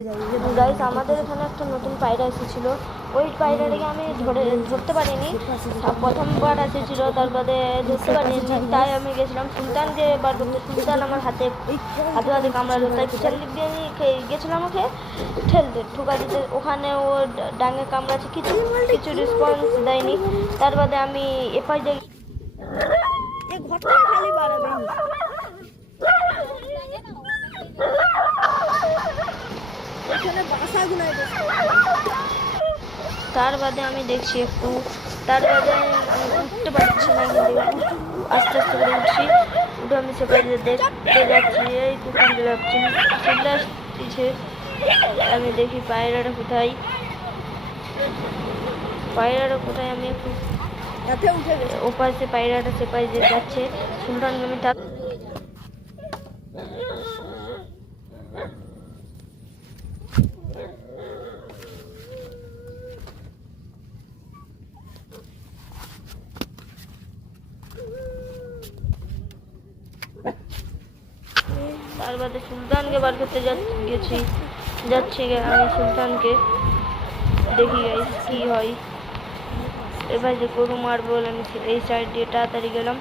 Guys আমাদের এখানে একটা নতুন পায়রা এসেছিল। ওই পায়রাটাকে আমি ধরতে পারিনি। প্রথমবার এসেছিল, তারপরে ধরতে পারিনি, তাই আমি গেছিলাম সুলতানকে বার করতে। সুলতান আমার হাতে হাতে কামড়ালো, তাই পিছন দিক দিয়ে আমি গেছিলাম ওকে ঠেলতে ঠুকা দিতে। ওখানে ও ডাঙে কামড়াচ্ছে, কিছু কিছু রেসপন্স দেয়নি। তারপরে আমি এপাশ দিয়ে খালি বাড়াবে। তার বাদে আমি দেখছি একটু, তার বাদে আমি উঠতে পারছি না, কিন্তু আস্তে আস্তে করে উঠছি। উঠে আমি সেপাই দেখতে যাচ্ছি, এই কুকুর যাচ্ছি চলে আসছে। আমি দেখি পায়রাটা কোথায়, পায়রাটা কোথায়। আমি একটু ওপাশে পায়রাটা সেপাই যে যাচ্ছে। সুলতানকে আমি তার বাদে সুলতানকে বার করতে যাচ্ছি আমি সুলতানকে দেখি গাইস কি হয়। এবার যে গরু মারবো বলে আমি এই সাইড দিয়ে তাড়াতাড়ি গেলাম।